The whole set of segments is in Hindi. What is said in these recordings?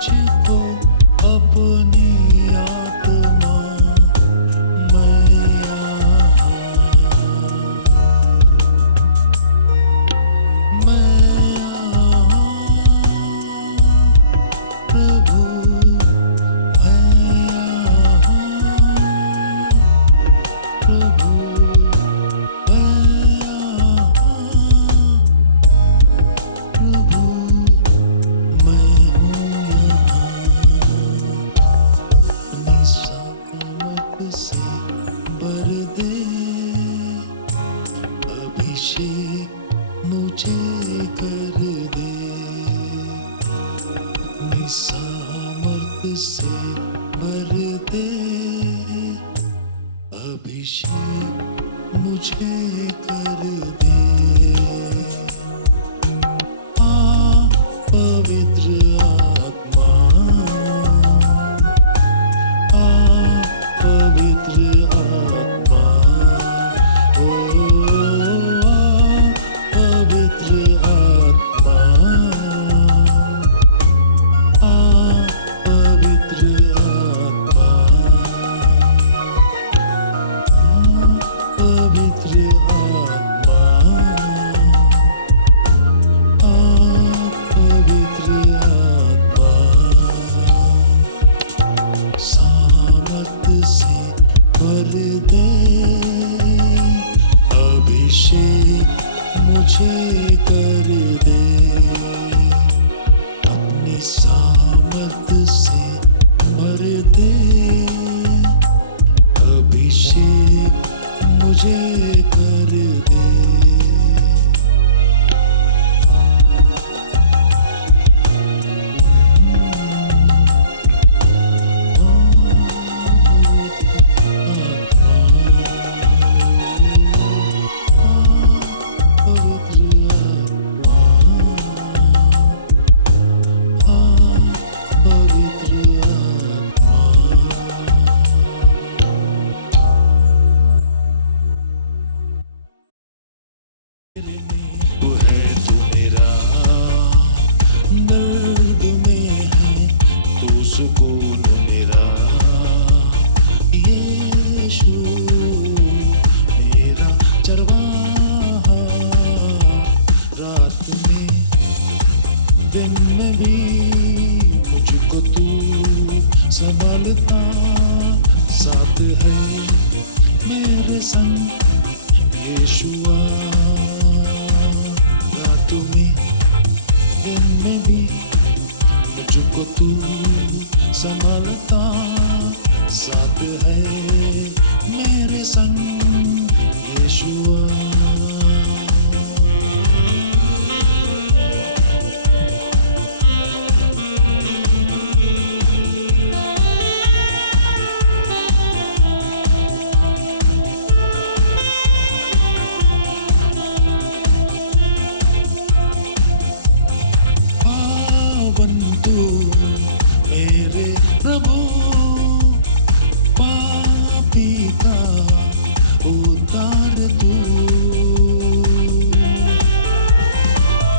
मुझको अपनी आत्मा मैं प्रभु प्रभु प्रभु मैं हूँ यहाँ अपनी सामर्थ से भर दे अभिषेक मुझे कर दे अपनी सामर्थ से भर दे अभिषेक मुझे कर दे पवित्र आत्मा पवित्र आत्मा ओ पवित्र आत्मा पवित्र आत्मा पवित्र आत्मा पवित्र आत्मा सामर्थ्य से भर दे अभिषेक मुझे कर दे अपनी सामर्थ्य से भर दे अभिषेक मुझे कर दे तू है तू मेरा दर्द में है तू सुकून मेरा यीशु मेरा चरवाहा रात में दिन में भी मुझको तू संभालता साथ है मेरे संग यीशुआ रातों में दिन में भी मुझको तू संभालता साथ है मेरे संग यीशुआ तू मेरे प्रभु पापी का उद्धार तू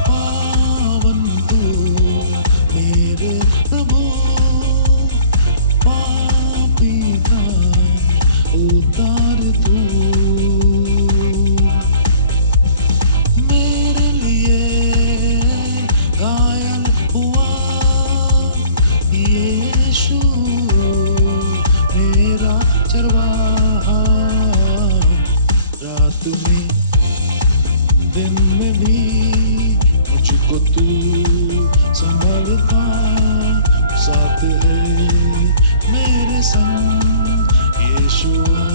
पावन तू मेरे प्रभु पापी का उद्धार तू मेरे लिए घायल हुआ यीशु मेरा चरवाहा रात में दिन में भी मुझको तू संभालता साथ है मेरे संग यीशुआ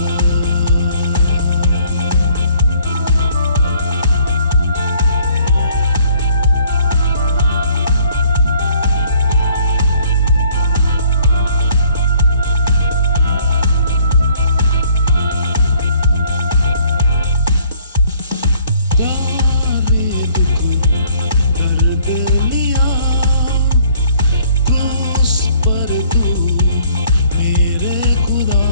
सारे दुख दर्द लिया क्रूस पर तू मेरे खुदा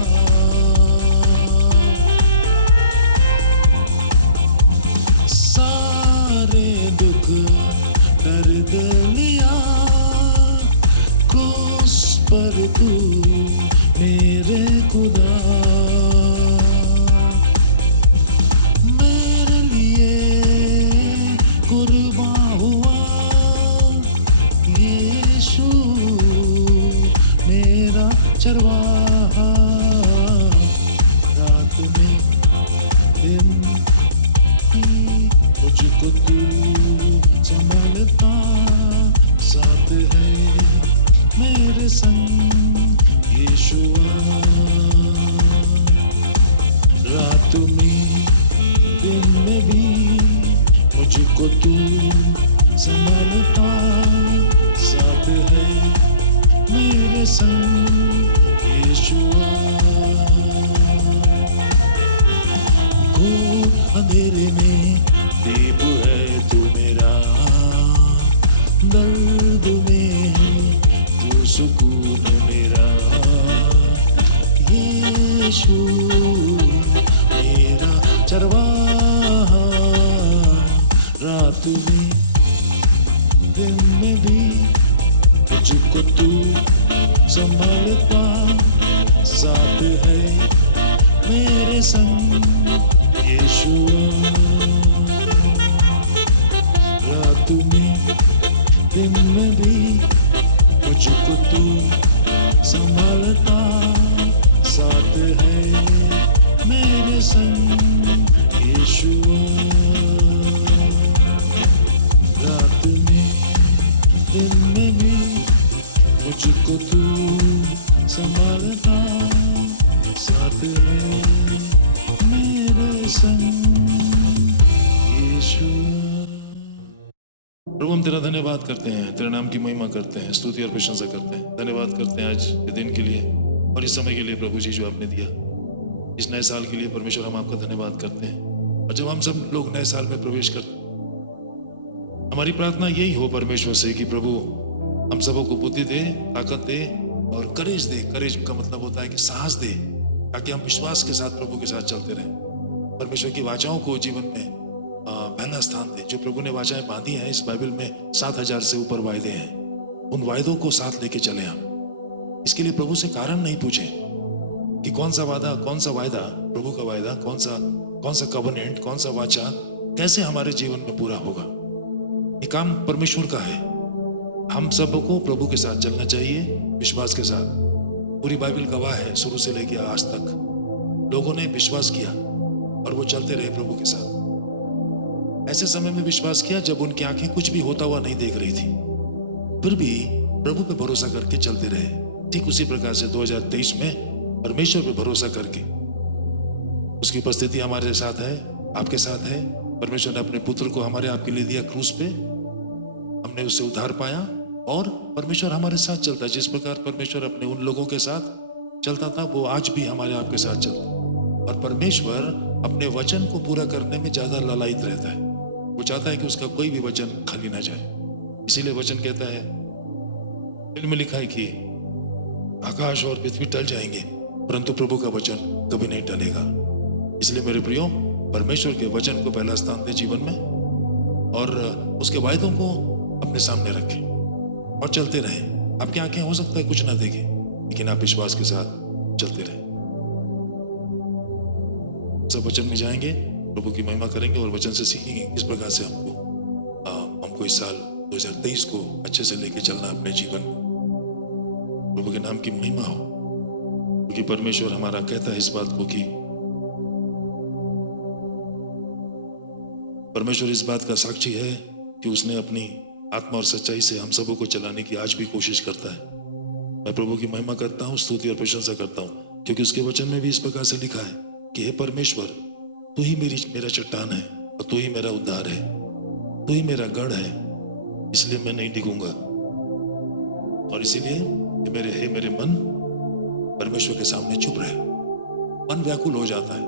पर तू मेरे खुदा मेरे लिए कुर्बान हुआ यीशु मेरा चरवाहा रात में दिन की मुझको तू संभालता साथ है मेरे संग यीशुआ रात में दिन में भी मुझको तू संभालता साथ है मेरे संग यीशुआ घोर अंधेरे में दीप है तू मेरा दर्द में तू सुकून मेरा यीशु मेरा चरवाहा रात में दिन में भी तुझको तू संभालता साथ है मेरे संग यीशु रात में दिन में भी मुझको तू संभालता साथ है मेरे संग यीशु रात में दिन में भी मुझको तू संभालता साथ है मेरे संग यीशु प्रभु हम तेरा धन्यवाद करते हैं, तेरे नाम की महिमा करते हैं, स्तुति और प्रशंसा करते हैं। धन्यवाद करते हैं आज के दिन के लिए और इस समय के लिए प्रभु जी जो आपने दिया, इस नए साल के लिए परमेश्वर हम आपका धन्यवाद करते हैं। और जब हम सब लोग नए साल में प्रवेश करते हैं, हमारी प्रार्थना यही हो परमेश्वर से कि प्रभु हम सबों को बुद्धि दे, ताकत दे और करेज दे। करेज का मतलब होता है कि साहस दे, ताकि हम विश्वास के साथ प्रभु के साथ चलते रहें। परमेश्वर की वाचाओं को जीवन में पहला स्थान दे। जो प्रभु ने वाचाएं बांधी हैं इस बाइबल में 7000 से ऊपर वायदे हैं, उन वायदों को साथ लेके चले हम। इसके लिए प्रभु से कारण नहीं पूछे कि कौन सा वादा, कौन सा वायदा प्रभु का वायदा, कौन सा कवनेंट, कौन सा वाचा कैसे हमारे जीवन में पूरा होगा। ये काम परमेश्वर का है। हम सबको प्रभु के साथ चलना चाहिए, विश्वास के साथ। पूरी बाइबल गवाह है, शुरू से लेकर आज तक लोगों ने विश्वास किया और वो चलते रहे प्रभु के साथ। ऐसे समय में विश्वास किया जब उनकी आंखें कुछ भी होता हुआ नहीं देख रही थी, फिर भी प्रभु पे भरोसा करके चलते रहे। ठीक उसी प्रकार से 2023 में परमेश्वर पे भरोसा करके, उसकी उपस्थिति हमारे साथ है, आपके साथ है। परमेश्वर ने अपने पुत्र को हमारे आपके लिए दिया क्रूस पे, हमने उससे उद्धार पाया और परमेश्वर हमारे साथ चलता है। जिस प्रकार परमेश्वर अपने उन लोगों के साथ चलता था, वो आज भी हमारे आपके साथ चलता है। और परमेश्वर अपने वचन को पूरा करने में ज्यादा ललायित रहता है। वो चाहता है कि उसका कोई भी वचन खाली ना जाए। इसीलिए वचन कहता है, फिल्म में लिखा है कि आकाश और पृथ्वी टल जाएंगे परंतु प्रभु का वचन कभी नहीं टलेगा। इसलिए मेरे प्रियो, परमेश्वर के वचन को पहला स्थान दे जीवन में और उसके वायदों को अपने सामने रखें और चलते रहें। आपकी आंखें हो सकता है कुछ ना देखें, लेकिन आप विश्वास के साथ चलते रहें। सब वचन में जाएंगे, प्रभु की महिमा करेंगे और वचन से सीखेंगे किस प्रकार से हमको इस साल 2023 को अच्छे से लेके चलना अपने जीवन में। प्रभु के नाम की महिमा हो, क्योंकि परमेश्वर हमारा कहता है इस बात को कि परमेश्वर इस बात का साक्षी है कि उसने अपनी आत्मा और सच्चाई से हम सबों को चलाने की आज भी कोशिश करता है। मैं प्रभु की महिमा करता हूँ, स्तुति और प्रशंसा करता हूँ, क्योंकि उसके वचन में भी इस प्रकार से लिखा है कि हे परमेश्वर, तू ही मेरा चट्टान है और तू ही मेरा उद्धार है, तू ही मेरा गढ़ है, इसलिए मैं नहीं डिगूंगा। और इसीलिए मेरे मन परमेश्वर के सामने चुप रहे। मन व्याकुल हो जाता है,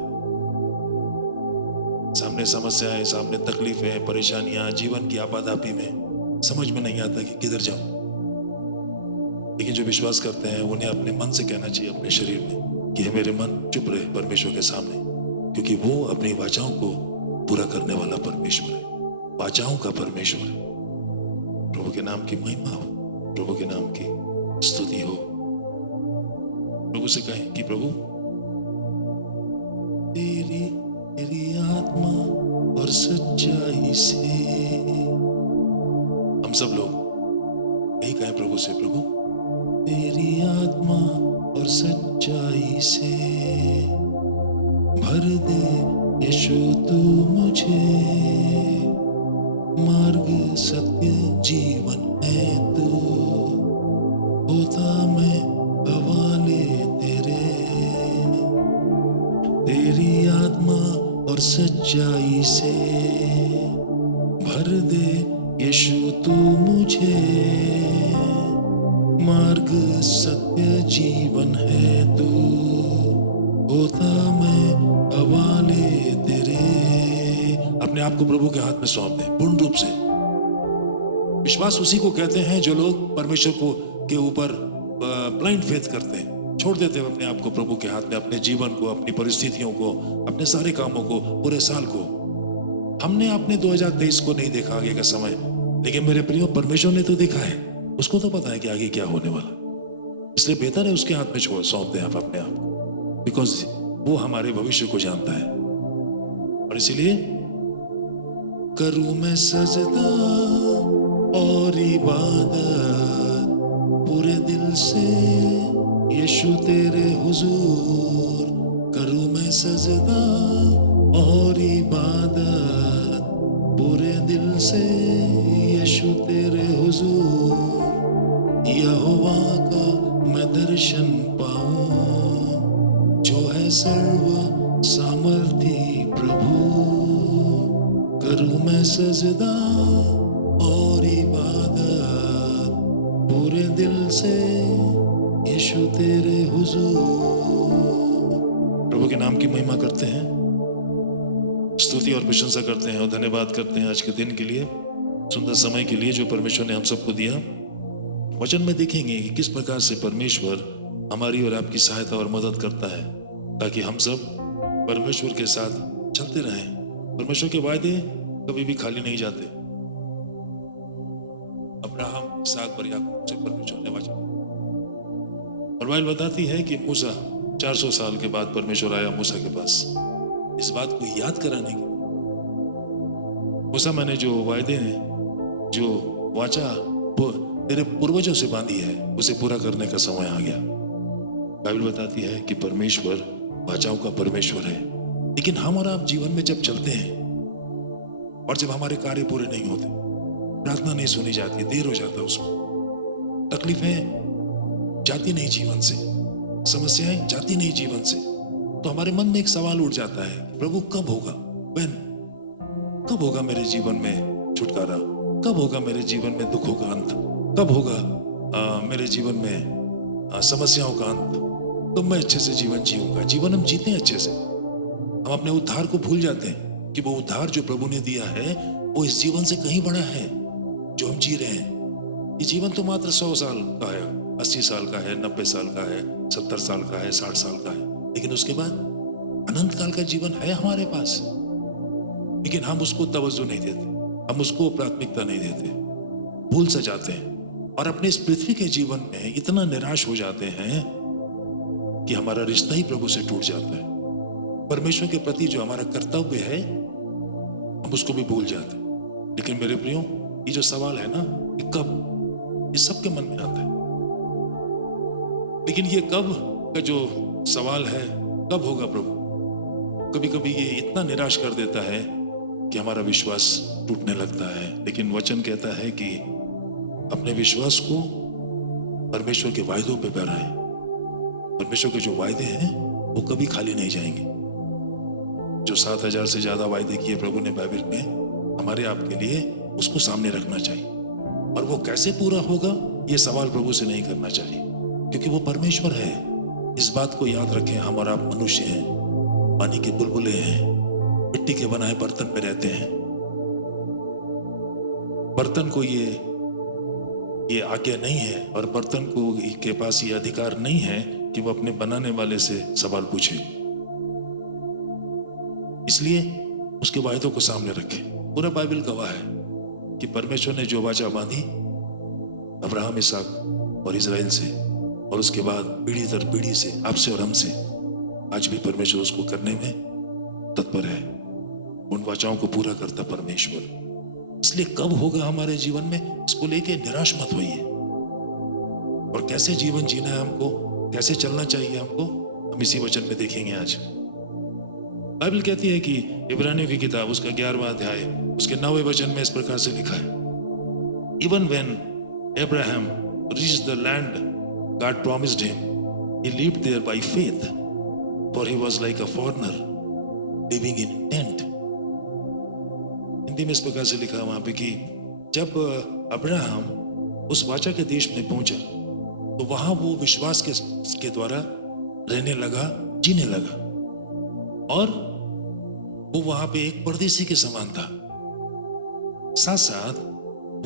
सामने समस्याएं, सामने तकलीफें, परेशानियां, जीवन की आपाधापी में समझ में नहीं आता कि किधर जाऊं। लेकिन जो विश्वास करते हैं उन्हें अपने मन से कहना चाहिए, अपने शरीर में, कि हे मेरे मन चुप रहे परमेश्वर के सामने, क्योंकि वो अपनी वाचाओं को पूरा करने वाला परमेश्वर है, वाचाओं का परमेश्वर है। प्रभु के नाम की महिमा हो, प्रभु के नाम की स्तुति हो। प्रभु से कहें कि प्रभु तेरी तेरी आत्मा और सच्चाई से, हम सब लोग यही कहें प्रभु से, प्रभु तेरी आत्मा और सच्चाई से भर दे यीशु तू मुझे, मार्ग सत्य जीवन है तू, होता मैं हवाले तेरे, तेरी आत्मा और सच्चाई से भर दे यीशु तू मुझे, मार्ग सत्य जीवन है तू, होता मैं हवाले तेरे। अपने आप को प्रभु के हाथ में सौंप दें पूर्ण रूप से। विश्वास उसी को कहते हैं जो लोग परमेश्वर को के ऊपर ब्लाइंड फेथ करते हैं, छोड़ देते हैं अपने आप को प्रभु के हाथ में, अपने जीवन को, अपनी परिस्थितियों को, अपने सारे कामों को, पूरे साल को। हमने अपने 2023 को नहीं देखा आगे का समय, लेकिन मेरे प्रियो परमेश्वर ने तो देखा है, उसको तो पता है कि आगे क्या होने वाला, इसलिए बेहतर है उसके हाथ में छोड़ सौंप दें आप अपने आप को, बिकॉज वो हमारे भविष्य को जानता है। और इसीलिए करूं मैं सजदा और इबादत पूरे दिल से यीशु तेरे हुजूर, करूं मैं सजदा और इबादत पूरे दिल से यीशु तेरे हुजूर, यहोवा का मैं दर्शन पाऊं जो है सर्व सामर्थी प्रभु, करूं मैं सजदा और इबादत पूरे दिल से यीशु तेरे हुजूर। प्रभु के नाम की महिमा करते हैं, स्तुति और प्रशंसा करते हैं और धन्यवाद करते हैं आज के दिन के लिए, सुंदर समय के लिए जो परमेश्वर ने हम सबको दिया। वचन में देखेंगे कि किस प्रकार से परमेश्वर हमारी और आपकी सहायता और मदद करता है, ताकि हम सब परमेश्वर के साथ चलते रहें। परमेश्वर के वायदे कभी भी खाली नहीं जाते। अब्राहम, इसहाक और याकूब से परमेश्वर ने वचन, और बाइबल बताती है कि मूसा 400 साल के बाद परमेश्वर आया मूसा के पास इस बात को याद कराने के, मूसा मैंने जो वायदे हैं, जो वाचा तेरे पूर्वजों से बांधी है, उसे पूरा करने का समय आ गया। बाइबल बताती है कि परमेश्वर वाचाओं का परमेश्वर है, लेकिन हम और आप जीवन में जब चलते हैं और जब हमारे कार्य पूरे नहीं होते, प्रार्थना नहीं सुनी जाती, देर हो जाता है उसमें, तकलीफें जाती नहीं जीवन से, समस्याएं जाती नहीं जीवन से, तो हमारे मन में एक सवाल उठ जाता है, प्रभु कब होगा, कब होगा मेरे जीवन में छुटकारा, कब होगा मेरे जीवन में दुखों का अंत, कब होगा मेरे जीवन में समस्याओं का अंत, कब मैं अच्छे से जीवन जीऊंगा। जीवन हम जीते हैं अच्छे से, हम अपने उद्धार को भूल जाते हैं कि वो उद्धार जो प्रभु ने दिया है वो इस जीवन से कहीं बड़ा है जो हम जी रहे हैं। ये जीवन तो मात्र 100 साल का है, 80 साल का है, 90 साल का है, 70 साल का है, 60 साल का है, लेकिन उसके बाद अनंत काल का जीवन है हमारे पास, लेकिन हम उसको तवज्जो नहीं देते, हम उसको प्राथमिकता नहीं देते, भूल सा जाते हैं और अपने इस पृथ्वी के जीवन में इतना निराश हो जाते हैं कि हमारा रिश्ता ही प्रभु से टूट जाता है। परमेश्वर के प्रति जो हमारा कर्तव्य है हम उसको भी भूल जाते हैं। लेकिन मेरे प्रियो, ये जो सवाल है ना कि कब, ये सबके मन में आता है, लेकिन ये कब का जो सवाल है, कब होगा प्रभु, कभी कभी ये इतना निराश कर देता है कि हमारा विश्वास टूटने लगता है। लेकिन वचन कहता है कि अपने विश्वास को परमेश्वर के वायदों पे बढ़ाएं। परमेश्वर के जो वायदे हैं वो कभी खाली नहीं जाएंगे। जो 7000 से ज्यादा वायदे किए प्रभु ने बाइबल में हमारे आपके लिए, उसको सामने रखना चाहिए। और वो कैसे पूरा होगा ये सवाल प्रभु से नहीं करना चाहिए, क्योंकि वो परमेश्वर है। इस बात को याद रखें, हम और आप मनुष्य हैं, पानी के बुलबुले हैं, मिट्टी के बनाए बर्तन में रहते हैं। बर्तन को ये आज्ञा नहीं है और बर्तन को के पास ये अधिकार नहीं है कि वो अपने बनाने वाले से सवाल पूछे। इसलिए उसके वायदों को सामने रखें। पूरा बाइबल गवाह है कि परमेश्वर ने जो वाचा बांधी अब्राहम, इसहाक और इजराइल से, और उसके बाद पीढ़ी दर पीढ़ी से, आपसे और हमसे, आज भी परमेश्वर उसको करने में तत्पर है। उन वाचाओं को पूरा करता परमेश्वर। इसलिए कब होगा हमारे जीवन में, इसको लेके निराश मत होइए। और कैसे जीवन जीना है हमको, कैसे चलना चाहिए हमको, हम इसी वचन में देखेंगे आज। बाइबल कहती है कि इब्रानियों की किताब उसका 11वां अध्याय उसके 9वें वचन में इस प्रकार से लिखा है, even when Abraham reached the land God promised him, he lived there by faith, for he was like a foreigner living in tent. Hindi में इस प्रकार से लिखा वहां पे कि जब अब्राहम उस वाचा के देश में पहुंचा तो वहां वो विश्वास के द्वारा रहने लगा, जीने लगा, और वो वहां पे एक परदेसी के समान था। साथ साथ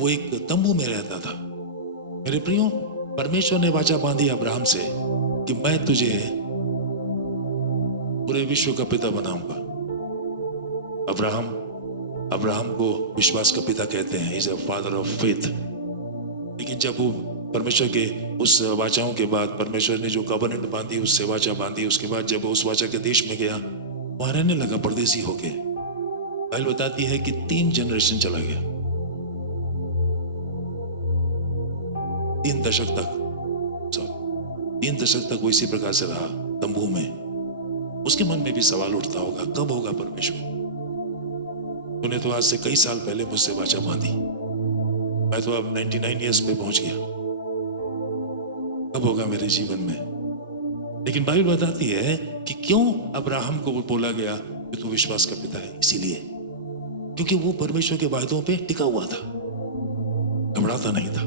वो एक तंबू में रहता था। मेरे प्रियो, परमेश्वर ने वाचा बांधी अब्राहम से कि मैं तुझे पूरे विश्व का पिता बनाऊंगा। अब्राहम को विश्वास का पिता कहते हैं, is a father of faith. लेकिन जब वो परमेश्वर के उस वाचाओं के बाद, परमेश्वर ने जो कवनेंट बांधी, उससे वाचा बांधी, उसके बाद जब वो उस वाचा के देश में गया, वहां रहने लगा परदेसी होके। बाइबल बताती है कि 3 जनरेशन चला गया, 3 दशक तक वो इसी प्रकार से रहा तंबू में। उसके मन में भी सवाल उठता होगा, कब होगा परमेश्वर? तूने तो आज से कई साल पहले मुझसे वाचा बांधी, मैं तो अब 99 ईयर्स पे पहुंच गया, कब होगा मेरे जीवन में? लेकिन बाइबल बताती है कि क्यों अब्राहम को वो बोला गया कि तू विश्वास का पिता है, इसीलिए क्योंकि वो परमेश्वर के वायदों पे टिका हुआ था, घबराता नहीं था,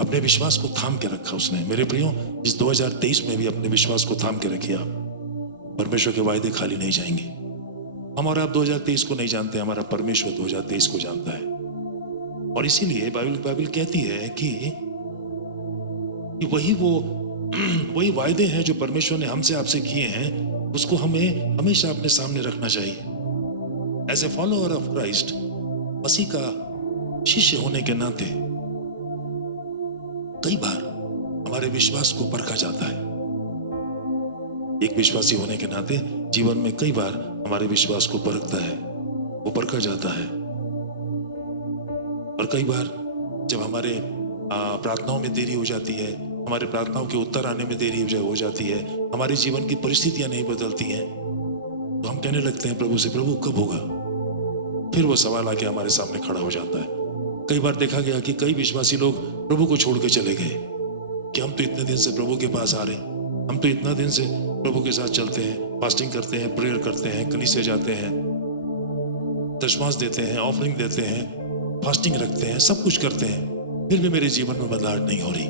अपने विश्वास को थाम के रखा उसने। मेरे प्रियो, इस 2023 में भी अपने विश्वास को थाम के रखिए आप। परमेश्वर के वायदे खाली नहीं जाएंगे। हम और आप 2023 को नहीं जानते, हमारा परमेश्वर 2023 को जानता है। और इसीलिए बाइबल कहती है कि वही वायदे हैं जो परमेश्वर ने हमसे आपसे किए हैं, उसको हमें हमेशा अपने सामने रखना चाहिए। As a follower of Christ, मसीह का शिष्य होने के नाते कई बार हमारे विश्वास को परखा जाता है। एक विश्वासी होने के नाते जीवन में कई बार हमारे विश्वास को परखता है, वो परखा जाता है। और कई बार जब हमारे प्रार्थनाओं में देरी हो जाती है, हमारे प्रार्थनाओं के उत्तर आने में देरी हो जाती है, हमारे जीवन की परिस्थितियां नहीं बदलती हैं, तो हम कहने लगते हैं प्रभु से, प्रभु कब होगा? फिर वो सवाल आके हमारे सामने खड़ा हो जाता है। कई बार देखा गया कि कई विश्वासी लोग प्रभु को छोड़ के चले गए कि हम तो इतने दिन से प्रभु के पास आ रहे हैं, हम तो इतना दिन से प्रभु के साथ चलते हैं, फास्टिंग करते हैं, प्रेयर करते हैं, कलीसिया जाते हैं, दशमांश देते हैं, ऑफरिंग देते हैं, फास्टिंग रखते हैं, सब कुछ करते हैं, फिर भी मेरे जीवन में बदलाव नहीं हो रही।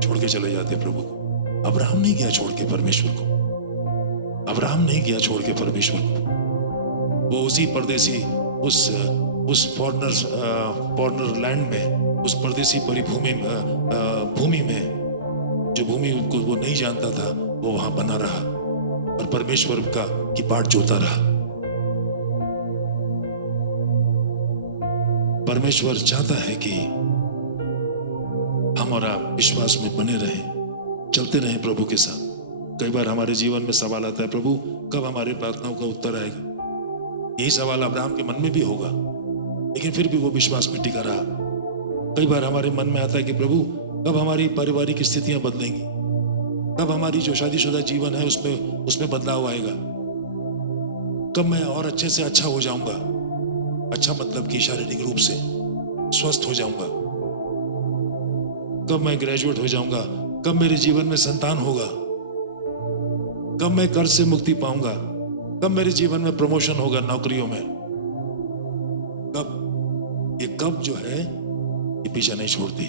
छोड़ के चले जाते प्रभु को। अब्राहम नहीं गया छोड़ के परमेश्वर को, अब्राहम नहीं गया छोड़ के परमेश्वर को। वो उसी परदेसी, उस फॉरनर लैंड में, उस परदेसी भूमि में, जो भूमि को वो नहीं जानता था, वो वहां बना रहा और परमेश्वर की बाट जोता रहा। परमेश्वर चाहता है कि हम और आप विश्वास में बने रहें, चलते रहें प्रभु के साथ। कई बार हमारे जीवन में सवाल आता है, प्रभु कब हमारे प्रार्थनाओं का उत्तर आएगा? यही सवाल अब्राहम के मन में भी होगा, लेकिन फिर भी वो विश्वास में टिका रहा। कई बार हमारे मन में आता है कि प्रभु कब हमारी पारिवारिक स्थितियां बदलेंगी, कब हमारी जो शादीशुदा जीवन है उसमें बदलाव आएगा, कब मैं और अच्छे से अच्छा हो जाऊंगा। अच्छा मतलब कि शारीरिक रूप से स्वस्थ हो जाऊंगा, कब मैं ग्रेजुएट हो जाऊंगा, कब मेरे जीवन में संतान होगा, कब मैं कर्ज से मुक्ति पाऊंगा, कब मेरे जीवन में प्रमोशन होगा नौकरियों में, कब जो है ये पीछा नहीं छोड़ती।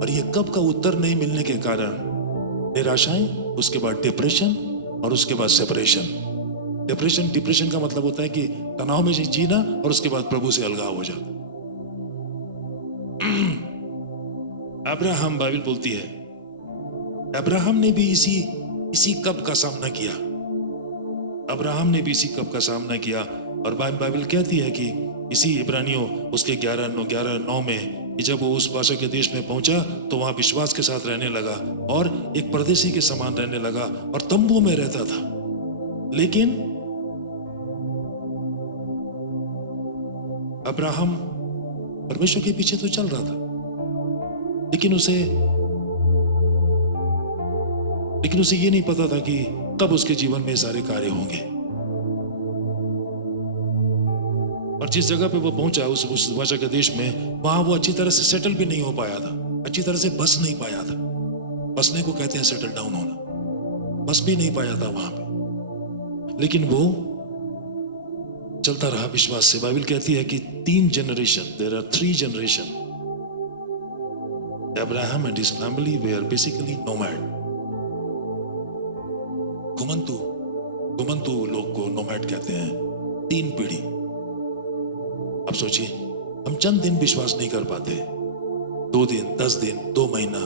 और ये कब का उत्तर नहीं मिलने के कारण निराशाएं, उसके बाद डिप्रेशन और उसके बाद सेपरेशन। डिप्रेशन का मतलब होता है कि तनाव में जीना और उसके बाद प्रभु से अलगाव हो जाना। अब्राहम, बाइबल बोलती है अब्राहम ने भी इसी कब का सामना किया। अब्राहम ने भी इसी कब का सामना किया। और बाइबल कहती है कि इसी इब्रानियों उसके 11:9 में कि जब वो उस भाषा के देश में पहुंचा तो वहां विश्वास के साथ रहने लगा और एक परदेसी के समान रहने लगा और तंबू में रहता था। लेकिन अब्राहम परमेश्वर के पीछे तो चल रहा था, लेकिन उसे ये नहीं पता था कि कब उसके जीवन में सारे कार्य होंगे। और जिस जगह पे वो पहुंचा उस भाषा के देश में, वहां वो अच्छी तरह से सेटल भी नहीं हो पाया था, अच्छी तरह से बस नहीं पाया था। बसने को कहते हैं सेटल डाउन होना। बस भी नहीं पाया था वहां पे, लेकिन वो चलता रहा विश्वास से। बाइबल कहती है कि 3 generation, there are 3 generation. Abraham and his family were basically nomad. घुमंतु लोग को नोमैड कहते हैं। 3 पीढ़ी। अब सोचिए, हम चंद दिन विश्वास नहीं कर पाते, 2 दिन, 10 दिन, 2 महीना,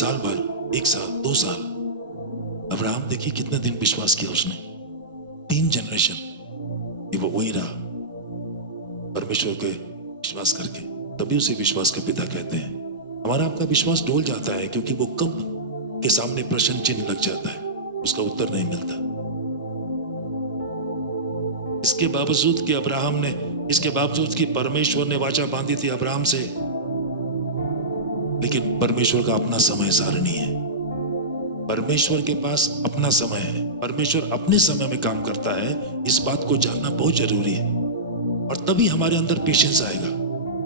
साल भर, 1 साल, 2 साल। अब्राहम देखिए कितने दिन विश्वास किया उसने। 3 जनरेशन वो वही रहा परमेश्वर के विश्वास करके। तभी उसे विश्वास का पिता कहते हैं। हमारा आपका विश्वास डोल जाता है क्योंकि वो कब के सामने प्रश्न चिन्ह लग जाता है, उसका उत्तर नहीं मिलता। इसके बावजूद कि परमेश्वर ने वाचा बांधी थी अब्राहम से, लेकिन परमेश्वर का अपना समय सारणी है। परमेश्वर के पास अपना समय है। परमेश्वर अपने समय में काम करता है। इस बात को जानना बहुत जरूरी है। और तभी हमारे अंदर पेशेंस आएगा,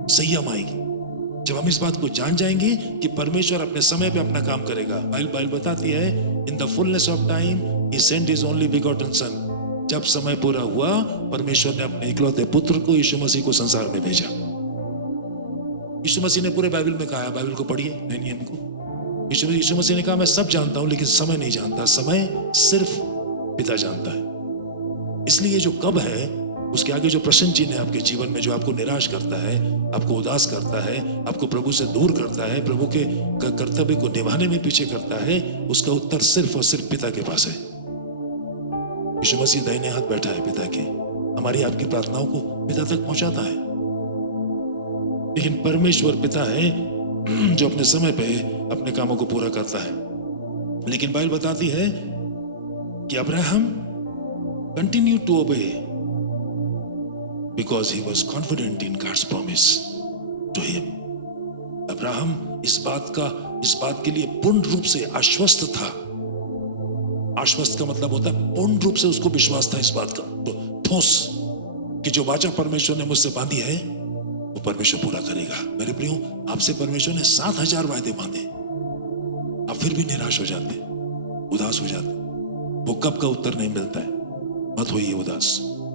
संयम आएगी, जब हम इस बात को जान जाएंगे कि परमेश्वर अपने समय पे अपना काम करेगा। बाइबल बताती है, in the fullness of time he sent his only begotten son. जब समय पूरा हुआ, परमेश्वर ने अपने इकलौते पुत्र को, यीशु मसीह को संसार में भेजा। यीशु मसीह ने पूरे बाइबल में कहा है, बाइबल को पढ़िए नए नियम को। यीशु मसीह ने कहा, मैं सब जानता हूं लेकिन समय नहीं जानता। समय सिर्फ पिता जानता है। इसलिए जो कब है, उसके आगे जो प्रश्न चिन्ह है आपके जीवन में, जो आपको निराश करता है, आपको उदास करता है, आपको प्रभु से दूर करता है, प्रभु के कर्तव्य को निभाने में पीछे करता है, उसका उत्तर सिर्फ और सिर्फ पिता के पास है। यीशु मसीह दाहिने हाथ बैठा है पिता के। हमारी आपकी प्रार्थनाओं को पिता तक पहुंचाता है। लेकिन परमेश्वर पिता है जो अपने समय पे अपने कामों को पूरा करता है। लेकिन बाइबल बताती है कि Abraham continue to obey because he was confident in God's promise to him. Abraham इस बात के लिए पूर्ण रूप से आश्वस्त था। आश्वस्त का मतलब होता है पूर्ण रूप से उसको विश्वास था इस बात का, तो ठोस, कि जो वाचा परमेश्वर ने मुझसे बांधी है वो परमेश्वर पूरा करेगा। मेरे प्रियो, आपसे परमेश्वर ने 7,000 वायदे बांधे, आप फिर भी निराश हो जाते, उदास हो जाते। वो कब का उत्तर नहीं मिलता है। मत होइए उदास,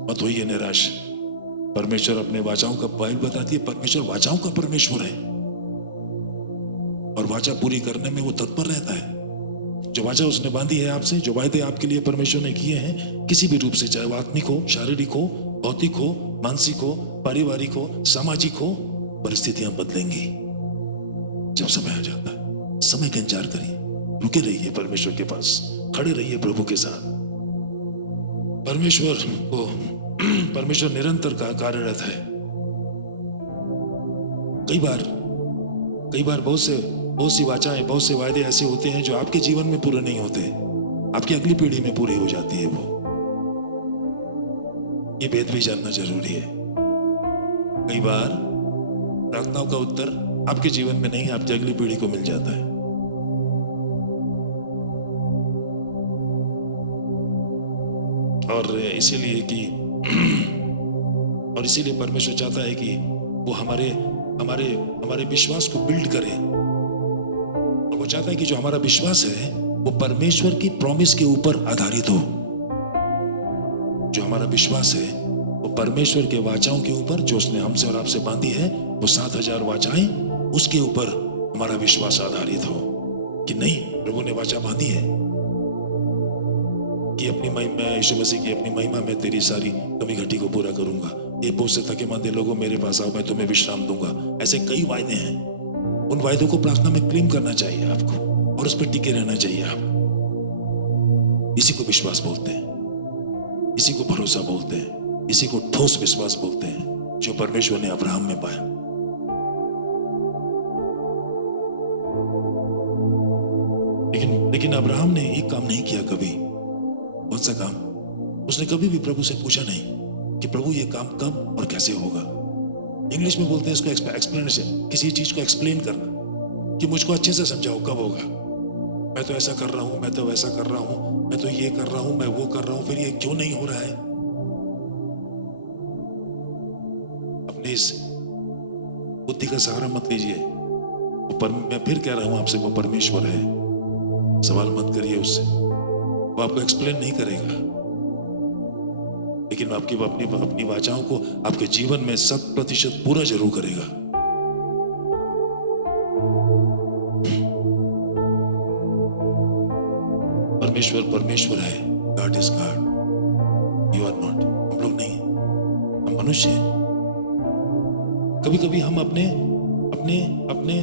मत होइए निराश। परमेश्वर अपने वाचाओं का, बाइबल बताती है परमेश्वर वाचाओं का परमेश्वर है और वाचा पूरी करने में वो तत्पर रहता है। जो वाचा उसने बांधी है आपसे, जो वायदे आपके लिए परमेश्वर ने किए हैं, किसी भी रूप से, चाहे वो आत्मिक हो, शारीरिक हो, भौतिक हो, मानसिक हो, पारिवारिक हो, सामाजिक हो, परिस्थितियां बदलेंगी जब समय आ जाता है। समय का इंतजार करिए, रुके रहिए परमेश्वर के पास, खड़े रहिए प्रभु के साथ। परमेश्वर निरंतर का कार्यरत है। कई बार बहुत सी वाचाएं, बहुत से वायदे ऐसे होते हैं जो आपके जीवन में पूरे नहीं होते, आपकी अगली पीढ़ी में पूरी हो जाती है वो। ये भेद भी जानना जरूरी है। कई बार प्रार्थनाओं का उत्तर आपके जीवन में नहीं, आपकी अगली पीढ़ी को मिल जाता है। और इसीलिए परमेश्वर चाहता है कि वो हमारे विश्वास को बिल्ड करे। और वो चाहता है कि जो हमारा विश्वास है वो परमेश्वर की प्रॉमिस के ऊपर आधारित हो। जो हमारा विश्वास है वो परमेश्वर के वाचाओं के ऊपर, जो उसने हमसे और आपसे बांधी है, वो 7,000 वाचाएं, उसके ऊपर हमारा विश्वास आधारित हो कि नहीं, प्रभु ने वाचा बांधी है कि अपनी महिमा, यीशु मसीह की अपनी महिमा में तेरी सारी कमी घटी को पूरा करूंगा। ये बोझ से थके मांदे लोगों, मेरे पास आओ, मैं तुम्हें विश्राम दूंगा। ऐसे कई वायदे हैं। उन वायदों को प्रार्थना में क्लेम करना चाहिए आपको और उस पर टिके रहना चाहिए आपको। इसी को विश्वास बोलते हैं, इसी को भरोसा बोलते हैं, इसी को ठोस विश्वास बोलते हैं, जो परमेश्वर ने अब्राहम में पाया। लेकिन अब्राहम ने एक काम नहीं किया कभी। कौन सा काम? उसने कभी भी प्रभु से पूछा नहीं कि प्रभु ये काम कब और कैसे होगा। इंग्लिश में बोलते हैं इसको एक्सप्लेनेशन, किसी चीज को एक्सप्लेन करना, कि मुझको अच्छे से समझाओ कब होगा। मैं तो ऐसा कर रहा हूं, मैं तो वैसा कर रहा हूं, मैं तो ये कर रहा हूं, मैं वो कर रहा हूं, फिर ये क्यों नहीं हो रहा है? अपने इस बुद्धि का सहारा मत लीजिए। मैं फिर कह रहा हूं आपसे, वो परमेश्वर है। सवाल मत करिए उससे, वो आपको एक्सप्लेन नहीं करेगा, लेकिन आपकी अपनी वाचाओं को आपके जीवन में 100% पूरा जरूर करेगा। परमेश्वर परमेश्वर है। God is God, you are not. हम लोग नहीं है, हम मनुष्य हैं। कभी कभी हम अपने अपने अपने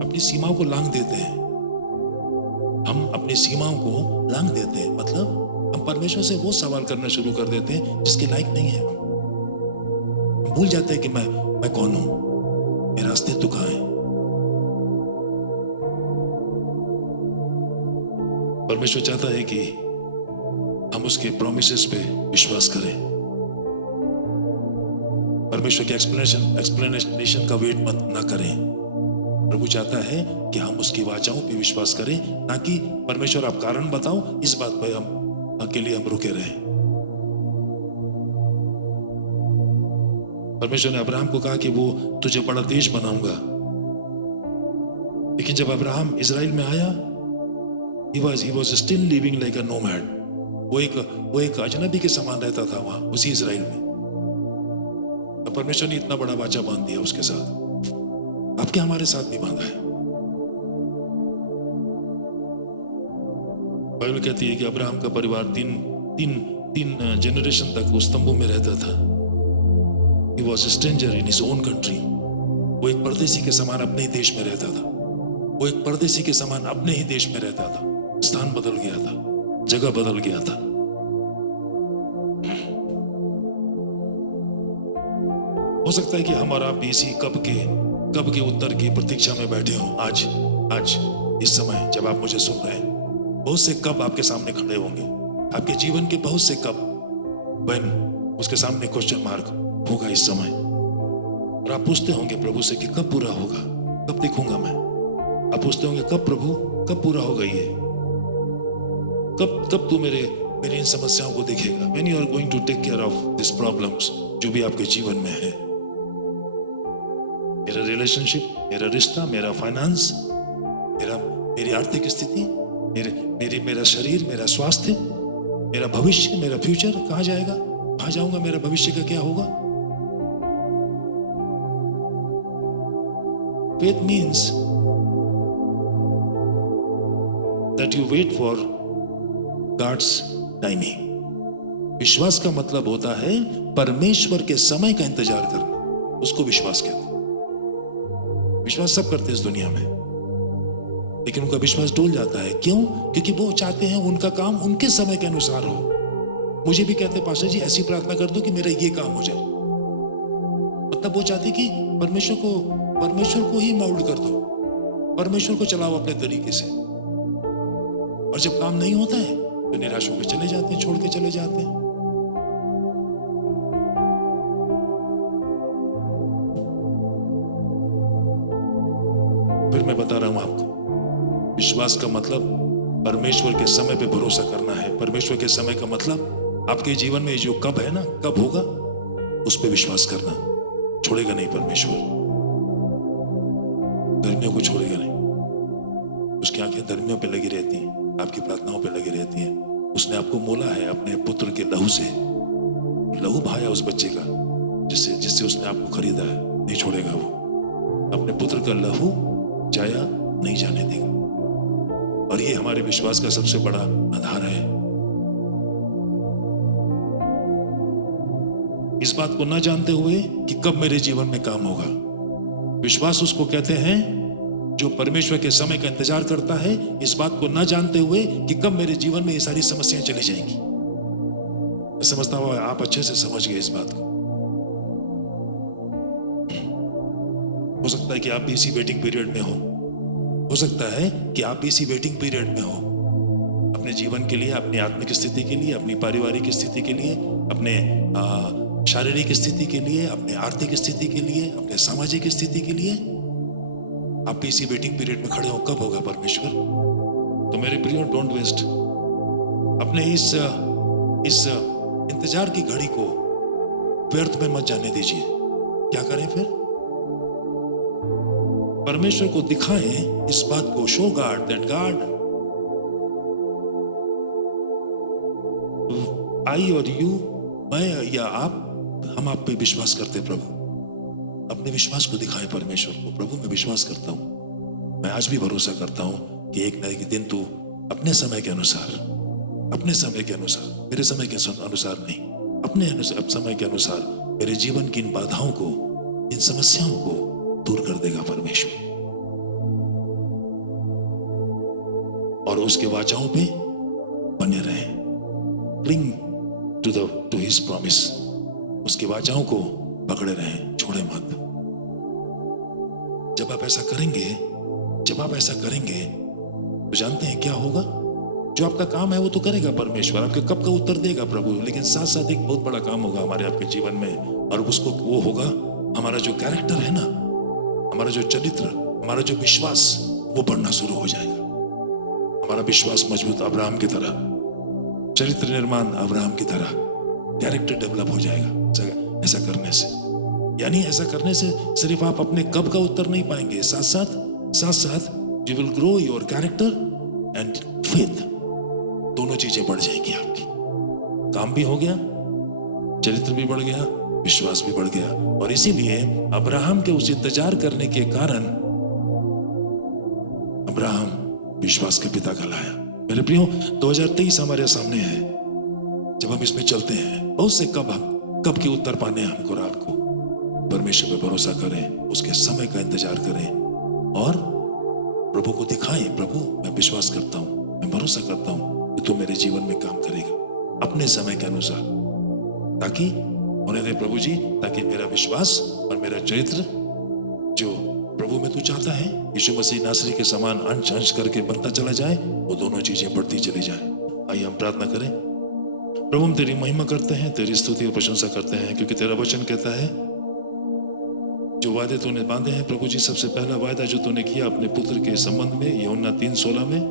अपनी सीमाओं को लांघ देते हैं। हम अपनी सीमाओं को लांघ देते हैं, मतलब हम परमेश्वर से वो सवाल करना शुरू कर देते हैं जिसके लायक नहीं है। हम भूल जाते हैं कि मैं कौन हूं, मेरा अस्तित्व कहां है। परमेश्वर चाहता है कि हम उसके प्रोमिसेस पे विश्वास करें। परमेश्वर के एक्सप्लेनेशन का वेट मत ना करें। प्रभु चाहता है कि हम उसकी वाचाओं पे विश्वास करें, ना कि परमेश्वर आप कारण बताओ, इस बात पर हम अकेले हम रुके रहें। परमेश्वर ने अब्राहम को कहा कि वो तुझे बड़ा देश बनाऊंगा, लेकिन जब अब्राहम इजराइल में आया, he was still living like a nomad। वो एक अजनबी के समान रहता था वहां उसी इजराइल में। अब परमेश्वर ने इतना बड़ा वाचा बांध दिया उसके साथ, आपके हमारे साथ भी बांधा है। बाइबल कहती है कि अब्राहम का परिवार तीन जनरेशन तक उस तंबू में रहता था। He was a stranger in his own country। वो एक परदेसी के समान अपने ही देश में रहता था। वो एक परदेसी के समान अपने ही देश में रहता था। स्थान बदल गया था, जगह बदल गया था। हो सकता है कि हम और आप भी इसी कब के उत्तर की प्रतीक्षा में बैठे हों। आज इस समय जब आप मुझे सुन रहे हैं, बहुत से कब आपके सामने खड़े होंगे। आपके जीवन के बहुत से कब, when, उसके सामने क्वेश्चन मार्क होगा इस समय। और आप पूछते होंगे प्रभु से कि कब पूरा होगा, कब देखूंगा मैं। आप पूछते होंगे कब प्रभु, कब पूरा होगा ये, कब तू मेरी इन समस्याओं को देखेगा। When you are going to take care of these problems, जो भी आपके जीवन में है, मेरा रिलेशनशिप, मेरा रिश्ता, मेरा फाइनेंस, मेरी आर्थिक स्थिति, मेरा शरीर, मेरा स्वास्थ्य, मेरा भविष्य, मेरा फ्यूचर कहाँ जाएगा, कहाँ जाऊंगा, मेरा भविष्य का क्या होगा। Faith means that you wait for God's timing। विश्वास का मतलब होता है परमेश्वर के समय का इंतजार करना, उसको विश्वास कहते हैं। विश्वास सब करते हैं इस दुनिया में, लेकिन उनका विश्वास डोल जाता है। क्यों? क्योंकि वो चाहते हैं उनका काम उनके समय के अनुसार हो। मुझे भी कहते पास्टर जी ऐसी प्रार्थना कर दो कि मेरा ये काम हो जाए। मतलब वो चाहते कि परमेश्वर को ही माउल्ड कर दो, परमेश्वर को चलाओ अपने तरीके से। और जब काम नहीं होता है तो निराश होकर चले जाते हैं, छोड़ के चले जाते हैं। फिर मैं बता रहा हूं आपको, विश्वास का मतलब परमेश्वर के समय पे भरोसा करना है। परमेश्वर के समय का मतलब आपके जीवन में जो कब है ना, कब होगा, उस पर विश्वास करना। छोड़ेगा नहीं परमेश्वर, धर्मियों को छोड़ेगा नहीं। उसकी आंखें धर्मियों पे लगी रहती हैं, आपकी प्रार्थनाओं पे लगी रहती हैं। उसने आपको मोला है अपने पुत्र के लहू से। लहू बहाया उस बच्चे का, जिससे उसने आपको खरीदा है। नहीं छोड़ेगा वो, अपने पुत्र का लहू जाया नहीं जाने देगा। और ये हमारे विश्वास का सबसे बड़ा आधार है। इस बात को न जानते हुए कि कब मेरे जीवन में काम होगा। विश्वास उसको कहते हैं जो परमेश्वर के समय का इंतजार करता है, इस बात को न जानते हुए कि कब मेरे जीवन में ये सारी समस्याएं चली जाएंगी। मैं समझता हूं आप अच्छे से समझ गए इस बात को। हो सकता है कि आप भी इसी वेटिंग पीरियड में हो सकता है कि आप भी इसी वेटिंग पीरियड में हो। अपने जीवन के लिए, अपनी आत्मिक स्थिति के लिए, अपनी पारिवारिक स्थिति के लिए, अपने शारीरिक स्थिति के लिए, अपने आर्थिक स्थिति के लिए, अपने सामाजिक स्थिति के लिए आप भी इसी वेटिंग पीरियड में खड़े हो, कब होगा परमेश्वर? तो मेरे प्रियो, डोंट वेस्ट अपने इस इंतजार की घड़ी को व्यर्थ में मत जाने दीजिए। क्या करें फिर? परमेश्वर को दिखाएं इस बात को, शो गॉड दैट गॉड, आई और यू, मैं या आप, हम आप पे विश्वास करते प्रभु। अपने विश्वास को दिखाएं परमेश्वर को, प्रभु मैं विश्वास करता हूं, मैं आज भी भरोसा करता हूं कि एक न एक दिन तू अपने समय के अनुसार, मेरे समय के अनुसार नहीं, अपने समय के अनुसार मेरे जीवन की इन बाधाओं को, इन समस्याओं को दूर कर देगा परमेश्वर। और उसके वाचाओं पे बने रहें, क्लिंग टू हिज प्रॉमिस, उसके वाचाओं को पकड़े रहें, छोड़े मत। जब आप ऐसा करेंगे तो जानते हैं क्या होगा? जो आपका काम है वो तो करेगा परमेश्वर, आपके कब का उत्तर देगा प्रभु, लेकिन साथ साथ एक बहुत बड़ा काम होगा हमारे आपके जीवन में, और उसको वो होगा हमारा जो कैरेक्टर है ना, हमारा जो चरित्र, हमारा जो विश्वास, वो बढ़ना शुरू हो जाएगा। हमारा विश्वास मजबूत अब्राहम की तरह, चरित्र निर्माण अब्राहम की तरह, कैरेक्टर डेवलप हो जाएगा ऐसा करने से। यानी ऐसा करने से सिर्फ आप अपने कब का उत्तर नहीं पाएंगे, साथ साथ you will grow your character and faith, दोनों चीजें बढ़ जाएंगी आपकी। काम भी हो गया, चरित्र भी बढ़ गया, विश्वास भी बढ़ गया। और इसीलिए अब्राहम के उस इंतजार करने के कारण अब्राहम विश्वास के पिता कहलाया। मेरे प्रियो, 2023 हमारे सामने है। जब हम इसमें चलते हैं, बहुत से कब के उत्तर पाने हैं हमको। रात को परमेश्वर पे भरोसा करें, उसके समय का इंतजार करें और प्रभु को दिखाएं, प्रभु मैं विश्वास करता हूं, मैं भरोसा करता हूं कि तू मेरे जीवन में काम करेगा अपने समय के अनुसार। ताकि होने दे प्रभु जी, ताकि मेरा विश्वास और मेरा चरित्र जो प्रभु में तू चाहता है, यीशु मसीह नासरी के समान अंश अंश करके बनता चला जाए, वो दोनों चीजें बढ़ती चली जाए। आइए हम प्रार्थना करें। प्रभु, हम तेरी महिमा करते हैं, तेरी स्तुति और प्रशंसा करते हैं, क्योंकि तेरा वचन कहता है जो वादे तूने बांधे हैं प्रभु जी, सबसे पहला वायदा जो तूने किया अपने पुत्र के संबंध में, यूहन्ना 3:16 में,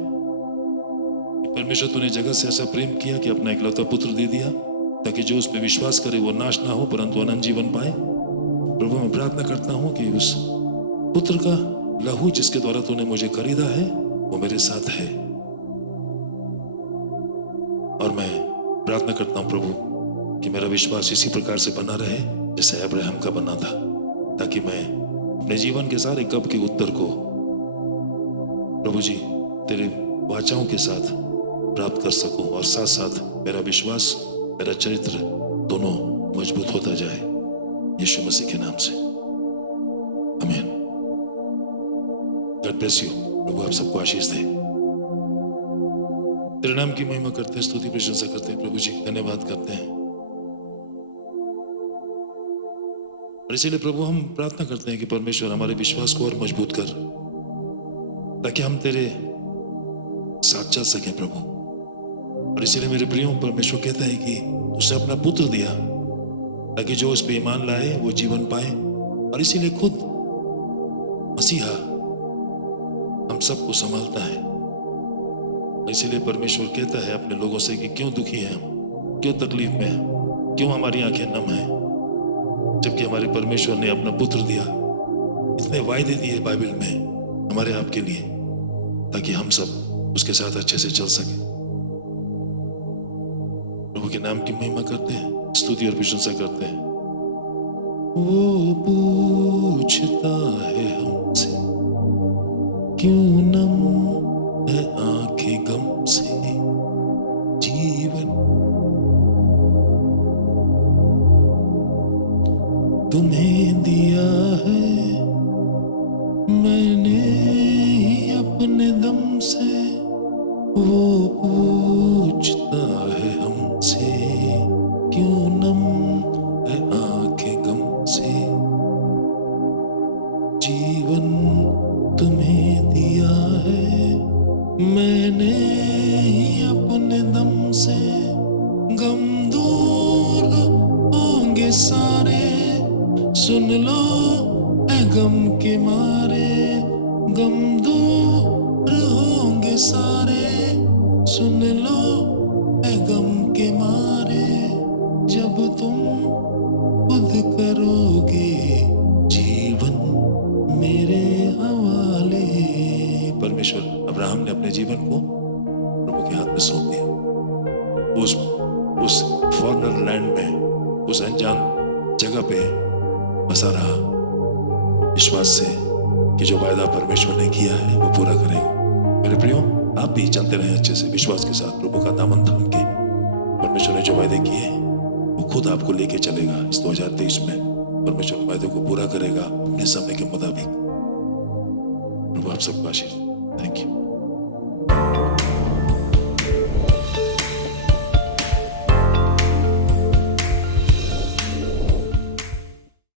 परमेश्वर तूने जगत से ऐसा प्रेम किया कि अपना इकलौता पुत्र दे दिया, ताकि जो उस पर विश्वास करे वो नाश ना हो परंतु अनंत जीवन पाए। प्रभु, मैं प्रार्थना करता हूं कि उस पुत्र का लहू जिसके द्वारा तूने मुझे खरीदा है वो मेरे साथ है। और मैं प्रार्थना करता हूं प्रभु कि मेरा विश्वास इसी प्रकार से बना रहे जैसे अब्राहम का बना था, ताकि मैं अपने जीवन के सारे कब के उत्तर को प्रभु जी तेरे वाचाओं के साथ प्राप्त कर सकूं, और साथ साथ मेरा विश्वास, मेरा चरित्र दोनों मजबूत होता जाए, यीशु मसीह के नाम से, आमीन। God bless you. प्रभु आप सबको आशीष दे। तेरे नाम की महिमा करते हैं, स्तुति प्रशंसा करते हैं प्रभु जी, धन्यवाद करते हैं। और इसीलिए प्रभु हम प्रार्थना करते हैं कि परमेश्वर हमारे विश्वास को और मजबूत कर, ताकि हम तेरे साथ चल सके प्रभु। और इसीलिए मेरे प्रियो, परमेश्वर कहता है कि उसने अपना पुत्र दिया ताकि जो उस पे ईमान लाए वो जीवन पाए। और इसीलिए खुद मसीहा हम सबको संभालता है। इसीलिए परमेश्वर कहता है अपने लोगों से कि क्यों दुखी हैं हम, क्यों तकलीफ में हैं, क्यों हमारी आंखें नम हैं, जबकि हमारे परमेश्वर ने अपना पुत्र दिया। इतने वायदे दिए बाइबल में हमारे आप के लिए, ताकि हम सब उसके साथ अच्छे से चल सके। प्रभु के नाम की महिमा करते हैं, स्तुति और प्रशंसा करते हैं। वो पूछता है हमसे क्यों नम है आंखें गम से, जीवन तुम्हें दिया है मैंने ही अपने दम से। वो पूछता है हमसे क्यों नम है आंखें गम से, जीवन तुम्हें दिया है मैंने ही अपने गम दूर होंगे सारे, सुन लो ऐ गम के मारे, जब तुम खुद करोगे जीवन मेरे हवाले। परमेश्वर अब्राहम ने अपने जीवन को प्रभु के हाथ में सौंप दिया। उस फॉरेनर लैंड में, उस अनजान जगह पे बसा रहा, विश्वास से कि जो वायदा परमेश्वर ने किया है वो पूरा करेगा। मेरे प्रियो, आप भी चलते रहे अच्छे से विश्वास के साथ, प्रभु का दामन थाम के। परमेश्वर ने जो वायदे किए हैं वो खुद आपको लेके चलेगा। इस 2023 में परमेश्वर वायदे को पूरा करेगा अपने समय के मुताबिक। प्रभु आप सबको आशीष। Thank you.